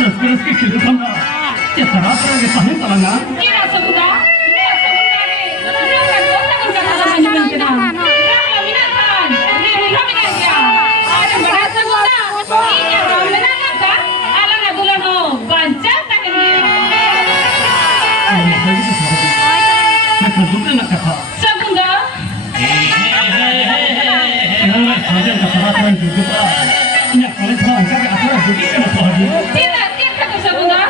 Terus gitu kan ya terasa di tahan talanga. Kira segera ni kan kota kan kata hanya mencerah. Ramai minakan, ni ramai dia. Ada berasa guna. Ini ramai nak alang adulan ho, bancang tak ni. Nak bukan nak kata. Segera. Yang saja kata orang juga pak. Ini kalau orang kata apa jadi kan sahaja. Tidak, tiap kata segera.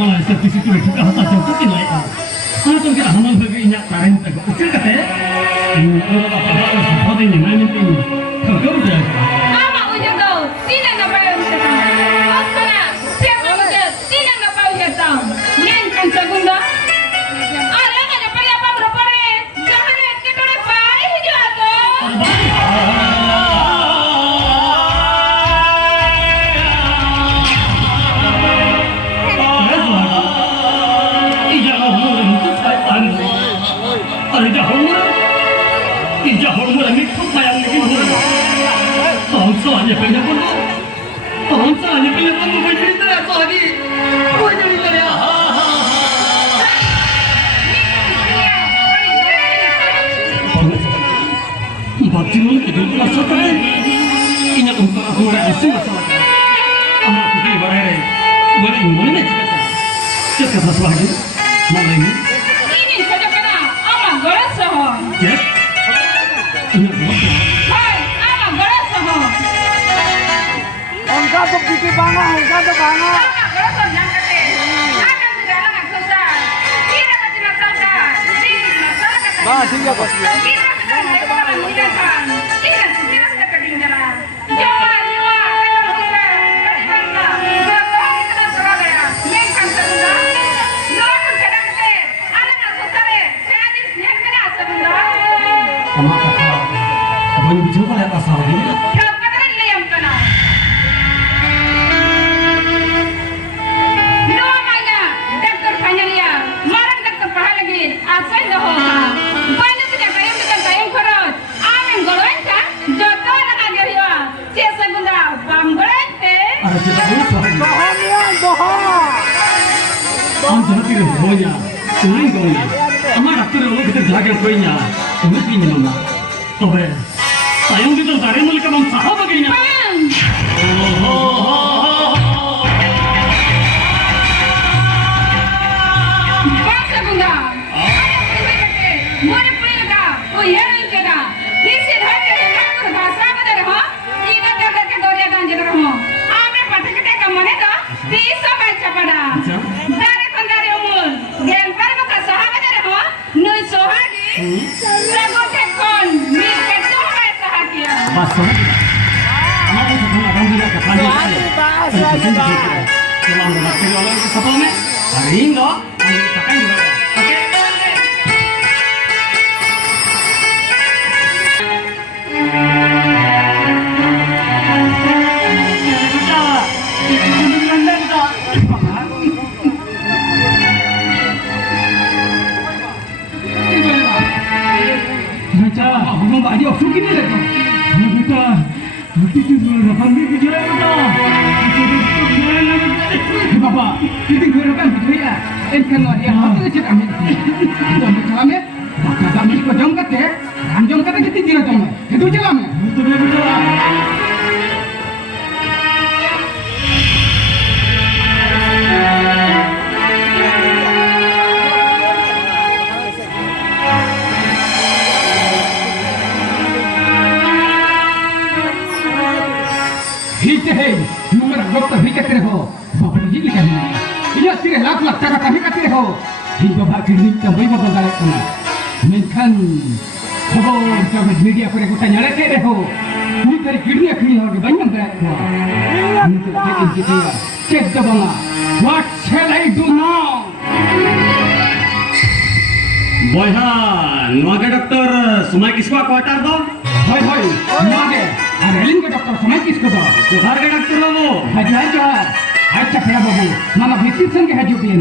Malah seperti itu juga harus jemput ini. Kalau tuh kita hamil bagi inyak tarik tak kecil kata. Kalau apa apa ini mana ini kalau udah. Ama ujar kau, tidak dapat ujar. Apa siapa ujar, tidak dapat ujar tahu. Yang kan segera. Alang ada payah apa berapa ni? Jangan kita lepas hijau tu. Ini saja kena, ama goras sah. Hai, ama goras sah. Angkat tu pipi bangga, angkat tu bangga. Ama goras sah jangan kete. Akan segala nak selesai. Tidak akan tidak selesai. Tidak masalah kata. Bah, tinggal bos. Tidak akan lepas tidak kan. Tidak tidak ketinggalan. Jawa jawa kata selesai. Kali bangga. Berapa kita surabaya. Yang kan segera. Jangan kadang kete. Anak nak selesai. Saya di yang mana segera. Ama kata, abang bicara apa sahaja ni? Kau kata lem kena. Namanya Doktor Panyalia, marang Doktor Pahalagi, asal dah hoga. Banyak tidak kayang korot. Amin golongan kan? Jodoh nak agariwa. Cesa guna banggolan te. Ada kita pun sahaja. Bohong ya, bohong. Am jangan kira bohnya, tulen kau ni. Ama doktor orang kita jaga kau nya, tulen ini mana? Tobe, sayang kita dari mulut kamu sahabat begini. Bang. Bangsa guna. Mana pun ada. Oh ya ada. Isi dah ada yang nak bahasa apa dah? Ina dah ke doria dan jaga roh. Ame patik kita kamane dah. Bisa baca pada. Dari kandari umur. Gempar muka sahabat dah. Nui sohagi. Lagu tekon. Misket tu hai sahagia. Bahasa. Ama itu semua orang bila kata ni. Kalau anda nak kira orang itu siapa ni? Hari ini dah. Anda takkan juga. Okey. Abang tak ada opsi ni lagi. Kita, kita sudah panggil bicara kita. Bapa, kita gunakan bicara. Enkan dia apa saja kami. Jom kami, kami ikut jom kata, jom kata kita tidak jom. Itu jalan. Betul betul. Hite hai, nomor doktor hikat rहो, बाबा जी लिखा है। इन्हें तेरे लाख टका का हिkat rहो, हिंग बाबा klinik tambah बाबा galak kena. Menkan, खबर जब media पर एक उठाने लगे rहो, ini dari kini orang banyak galak kuah. Untuk kita, cek debana, what shall I do now? Boyha, nuaga doktor, sumai kiswa kuatar do? Hoi hoi, nuaga, areling ke doktor sumai kisko do? Tuhar ke doktor lo? Haji haji, acha pera babu, nama bhitin sange haji pin.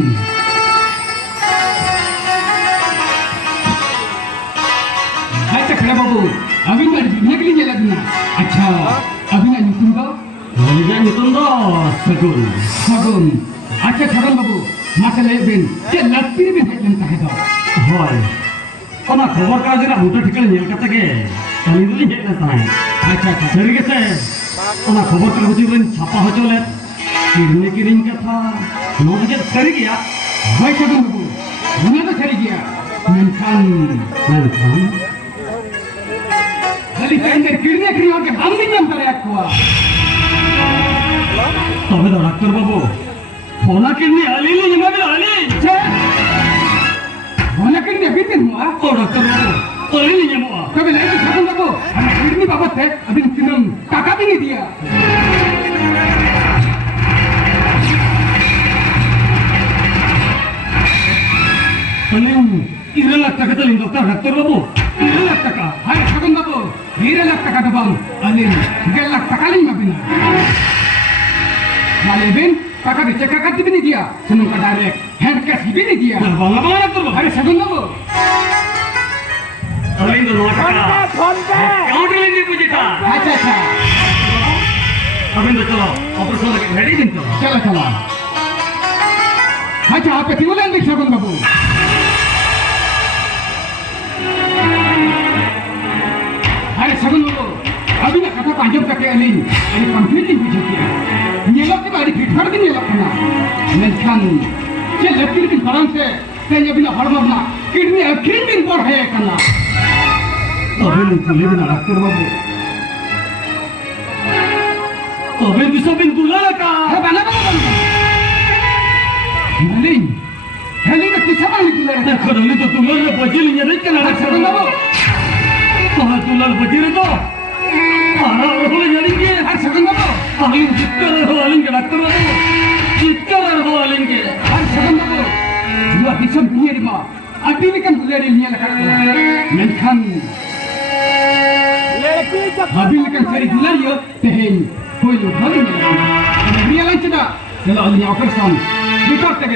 Acha पेड़ा बाबू अभी मैं निकली नहीं लगना अच्छा अभी ना निकल दो Holinya nyusun do Segun. सगुन अच्छा सगुन बाबू मासे ले बिन ये लत्ती बिन है जनता है दो Hoy. Ona khobor ka jira huta thikal nyel kata ke. Kali dulu hej na tahan. अच्छा अच्छा Sari ke se. Ona khobor ka huti bin chapa ho chole. Kirne kiring katha. No je sari gaya. भाई सगुन बाबू उन्हें तो चली गया मेनखान Nan खाली अंदर किरने करी होके हम नहीं जानते रहे कुआ Tabe da doctor babu. Phona kirni ali ni jima bi ali. होने किरने बीते हुआ Oh doctor babu. Ali ni jima. कभी नहीं तो सगुन बाबू हमें किरनी बाबत है अभी किरन टाका भी नहीं दिया Aling 1 lakh taka talin doctor babu. 1 lakh taka. हाय सगुन बाबू 2 लाख टका दबाम अलिन 2 लाख टका नहीं माबिना वाले बिन टका भी चेक करके भी नहीं दिया सुनो का डायरेक्ट हैंड कैश भी नहीं दिया Bangga bangga doctor babu. अरे सगुन बाबू Aling do 9 फोन पे taka. फोन पे Account में deposit था. अच्छा अच्छा अभी तो चलो ऑपरेशन लगे रेडी दिन तो चलो चलो अच्छा आप क्यों लेंगे सगुन बाबू अरे सगुन बाबू अभी ना कथा पांचम तक अलिन अरे कंप्लीटली पूछो किया ये लोग के बारे फिट फट भी नहीं लगना मेनखान ये लड़की की फरान से ये बिना हड़मरना किडनी अखिर दिन पर है करना अभी नहीं तुले बिना डॉक्टर बाबू अभी बिसो बिन तुला लगा है बना बना मलिन हेली का किसा वाली तुला है देखो नहीं तो तुला ले बजे नहीं नहीं करना अरे सगुन बाबू कहां तुला ले बजे रे तो आरा रोले जानी के अरे सगुन बाबू अभी जिक्कर हो आलेंगे डॉक्टर बाबू जिक्कर हो आलेंगे अरे सगुन बाबू ये किसम दुनिया री मां अभी भी कम दुनिया री लिया लगा मेनखान लड़की जब अभी लेकिन सरी दिलारियो तेहेन कोई लोग नहीं मिलेगा रियल लाइन चला चलो अल्लाह ऑपरेशन रिकॉर्ड तक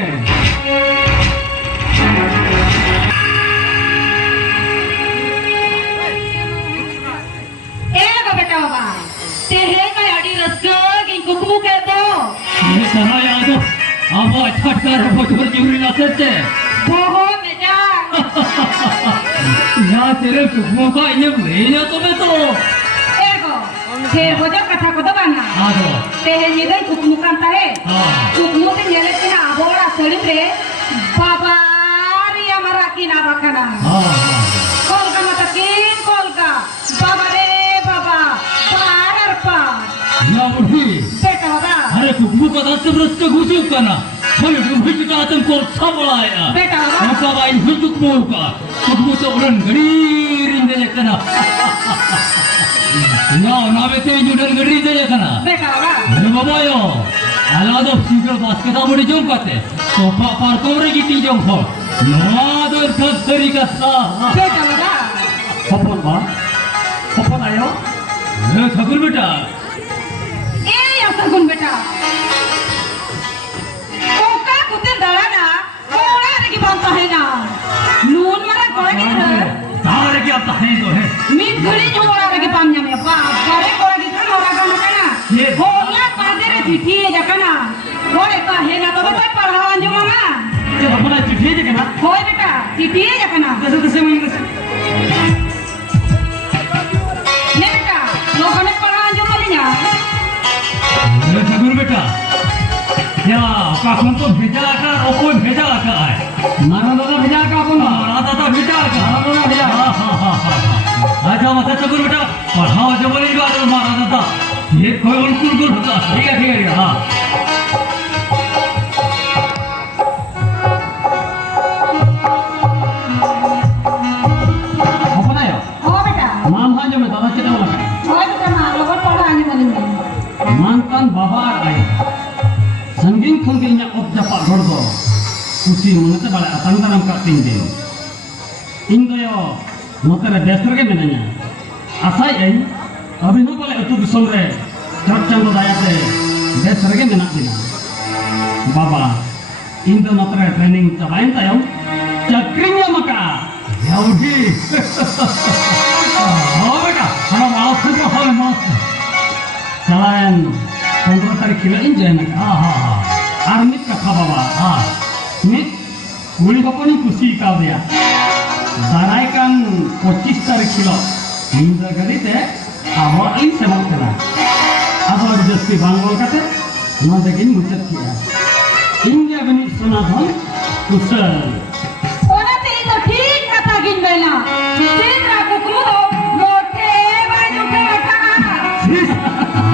ए बेटा बाबा ते हे काय अडी रस्का की कुकमू के दो ये कहां याद हो अब अच्छा कर बचवर जीवरी नसते बहुत बेटा या तेरे कुकमों का ये ले जा तुम्हें तो एगो हे वजह कथा को दबाना आ दो ते हे निगल कुकमू कांता है हां कुकमू ते नेले तिना आबोड़ा सड़ी रे बाबा री हमारा की ना रखना हां कॉल का मत किन कॉल का बाबा रे बाबा पार पार या बुढ़ी बेटा बाबा अरे कुकमू का दस बरस का घुसी करना हमें बुढ़ी का आतंक को संभाला बेटा बाबा मका बाई कुकमू का कुकमू तो उड़न गड़ी रिंदे लेकना ना बेटे उड़न गड़ी दे लेकना बेटा बाबा अरे बाबा यो आलादो सीकर बास्केट बड़ी जों काते तो पार कोरे की ती जों हो ना दो ससरी का सा बेटा बाबा सपन आयो ए सगुन बेटा ए या सगुन बेटा कोका कुते दलाना कोड़ा रे की बनता है ना नून मारा कोड़ा की तरह तारे क्या ताहे तो है मीट घड़ी जोड़ा रे की पाम जामे बाप करे कोड़ा की तरह मोरा का ना ये होला पादे रे चिट्ठी है जकना होए का है ना तो कोई पढ़ावन जो मामा ये अपना चिट्ठी है ना होए बेटा चिट्ठी है जकना कैसे कैसे मैं ने बेटा लोगों ने पढ़ावन जो बोलिया ए सगुन बेटा या काकन तो भेजा का और कोई भेजा का है मारा दादा भेजा का अपन मारा दादा भेजा का दादा भेजा हां आजा मत सगुन बेटा पढ़ाओ जो बोलेगा तो मारा दादा ये कोई उनको गुड होता ठीक है हां अपन आयो हो बेटा मान हाँ जो मैं दादा चला वाला होए बेटा ना लोगों पढ़ावन जो बोलिया mantan baba ay sangging kongkingnya op dapat gordo kusi menete bala atang dalam kating din indo yo notera destra ke menanya asai ay abino bala itu bisol re chot chando daya te destra ke menak dina baba indo notera training cabain tayong cakrinya maka ya udah हाँ बेटा हमारा mouse से तो हमें mouse चलाएं 15 तारीख खिला इन जाए हाँ हाँ हाँ आर्मी का खा बाबा हाँ नित कुड़ी हपनी खुशी का दिया दाराई कान 25 तारीख खिला हिंदा गरी ते आवा इन सेना करा अब और जस्ती बांगोल का ते ना देखें मुझे किया इंडिया बनी सुना धन कुशल ओना तेरी तो ठीक कथा गिन बेला तेरा कुकरू दो मोटे भाई दुखे बैठा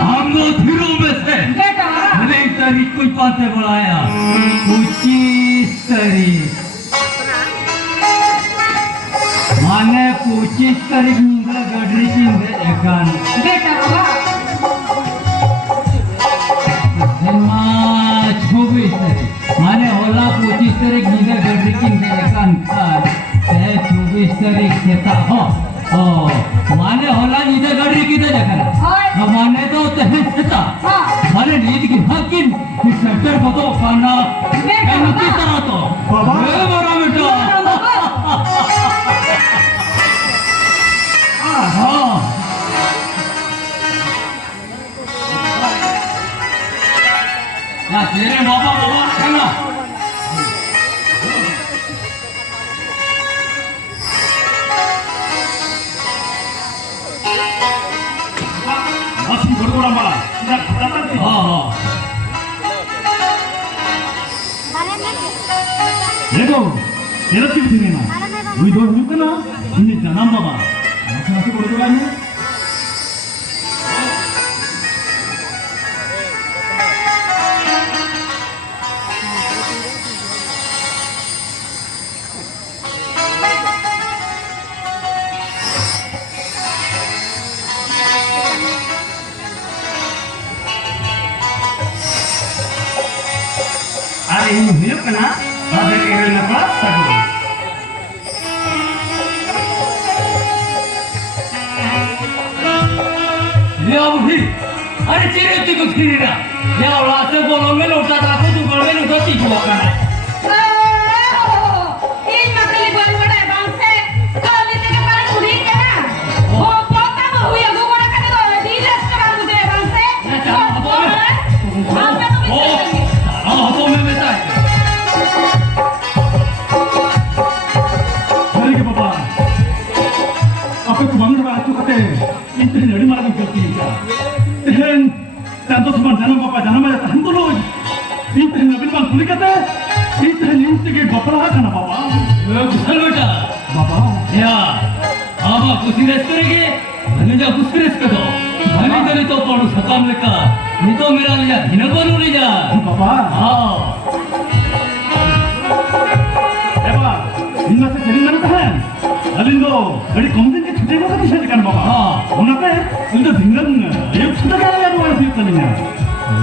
हम लोग धीरों में से बेटा अरे तारीख कोई पाते बुलाया 25 तारीख माने 25 तारीख निंदा गडरी की एकान बेटा बाबा जन्मा 26 तारीख माने होला 25 तारीख निंदा गडरी की एकान खान ते 24 तारीख सेता हो ओ माने होला निंदा गडरी की दे देखना हाय माने तो तहे सेता हां माने नींद की हकिन कि सेंटर को तो खाना एमती तरह तो बाबा। ए बड़ा बेटा हाँ या तेरे बाबा बाबा खाना masih berkurang malah. Tidak dapat sih. हाँ हाँ Lego, jelas sih begini mah. Wih dong juga lah. Ini jangan bawa. Masih berkurang ya. Hari ini hidup kena. Ada kira apa? Satu. ये अब भी अरे चिरे ती कुछ नहीं रहा ये औलाद से बोलो में लौटा था तो बोलो में लौटा ती हुआ करना इन मकली बोल बड़ा बांसे काली ते के पारे उड़ी के ना ओ पोता में हुई अगो बड़ा कर दो डीजस करा दे बांसे हम पे तो ओ हाँ तो मैं बेटा Hari ke bapak. Apa kebanggaan aku kata? Ini dari mana kita kerja? Tehen, tentu semua jangan bapak jangan macam tahan dulu. Ini tehen nabi bang kulit kata. Ini tehen ini segi bapak lah kan bapak. चल बेटा Bapak. या अब आप कुछ rest करेंगे मैंने जा कुछ रेस्ट कर दो मैंने तेरे तो पढ़ो सकाम लेकर नहीं तो मेरा लिया दिन बनू नहीं जा Bapak. हाँ Bapak. Ini masih jadi mana tahan? Alindo, dari kemudian ke cuci muka bisa kan bapak. Kenapa? Untuk tinggal ayo sudah kaya luar sih tadinya.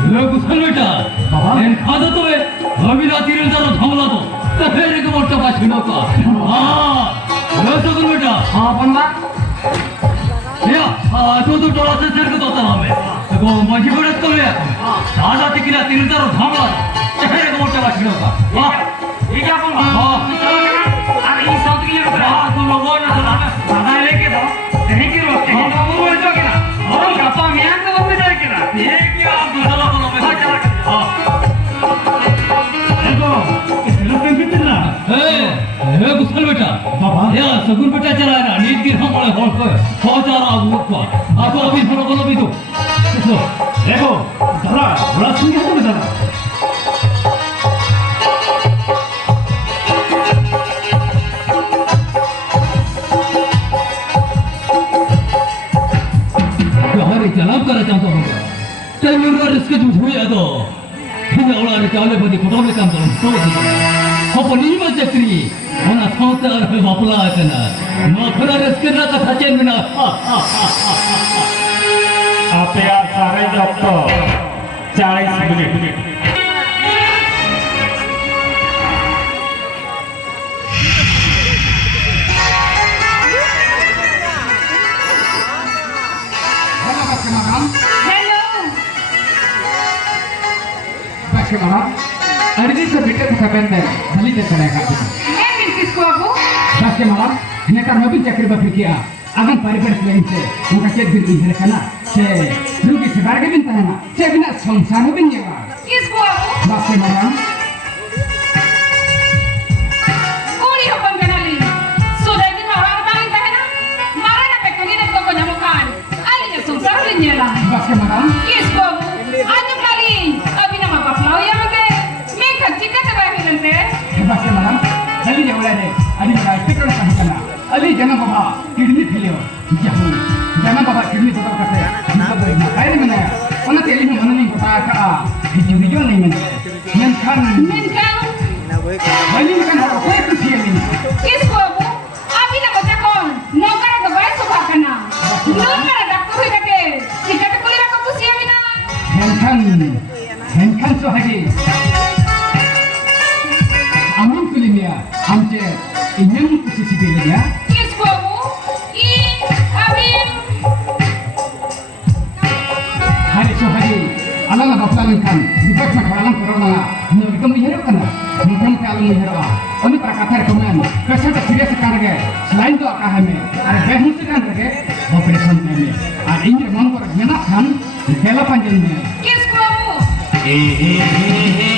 ये कुशल बेटा बाबा। इन खादो तो है अभी रात इधर जरा झमला तो फिर एक मोटा पाछिनो का हाँ ये तो कुल बेटा हाँ बंदा या तो टोला से सिर को तोता हमें तो मजी बड़े तो ले दादा तिकिला तीन जरा झमला फिर एक मोटा पाछिनो का हाँ ये क्या बोल हाँ अरे ये सब की हाँ तो लोगों ने तो दादा लेके तो कहीं की रोक हाँ वो बोल दो क्या और कपा मियां को भी दे क्या ये क्या दूसरा बोलो मैं चला हाँ Ego, itu kan betul lah. ए कुशल बेटा बाबा। या सगुन बेटा चला रहा नींद की हम बड़े हॉल को पहुंचा रहा हूं को आप अभी थोड़ा बोलो भी तो Ego, salah, bola sini tu betul. हमारे जनाब करा चाहता हूँ चल मेरा रिस्क तुम हुई तो फिर औला ने चावले बदी फोटो में काम करूँ तो अपनी मत चक्री होना सोचता और वापला करना माफरा रिस्क ना कथा चेन बिना Apa ya sare dokter? 40 menit. Hello Baca malam hari ini sebetulnya kita pendek balik ke sana kan मैं किसको Abu Baca malam ini kan mobil cakri berfikir agan pare-pare lagi muka cek diri ini karena rugi sebarga bintang na bina samsar bin ya Kisko aku. bapak madam Kuri hapon ganali. Sudah din mawar bang tayo na. Mara na pekoni na ko nyamukan. Ali na sumsar bin niya lang. bapak madam Kisko aku. Ano kali? Abi na mapaplaw ya mate. May kachika na ba hilante? bapak madam ali ya ulane ali na tikar sa kana ali jana baba kidney failure jahu jana baba kidney total kate ay mana ona teli mo manani kota ka hiju nahi men kan Minkan. ali kan ko ko siya ni Kisko aku. Abi na majakon. Nokara ka bay subha kana. Nokara dakto hoy kate. Sikat ko ira ko pusiya mina. henkan so haji amin kulimia amce inyang posisi dia Kisko aku. Abi. hari so haji alala baplan kan dipak na kalang corona no ikam ihero kana mukam kalang ihero oni prakatar komen kasa ta serius karage selain to akahame are behun se kan rage operation kame ar inje mon kor gena kan kela panjen me Kisko aku. eh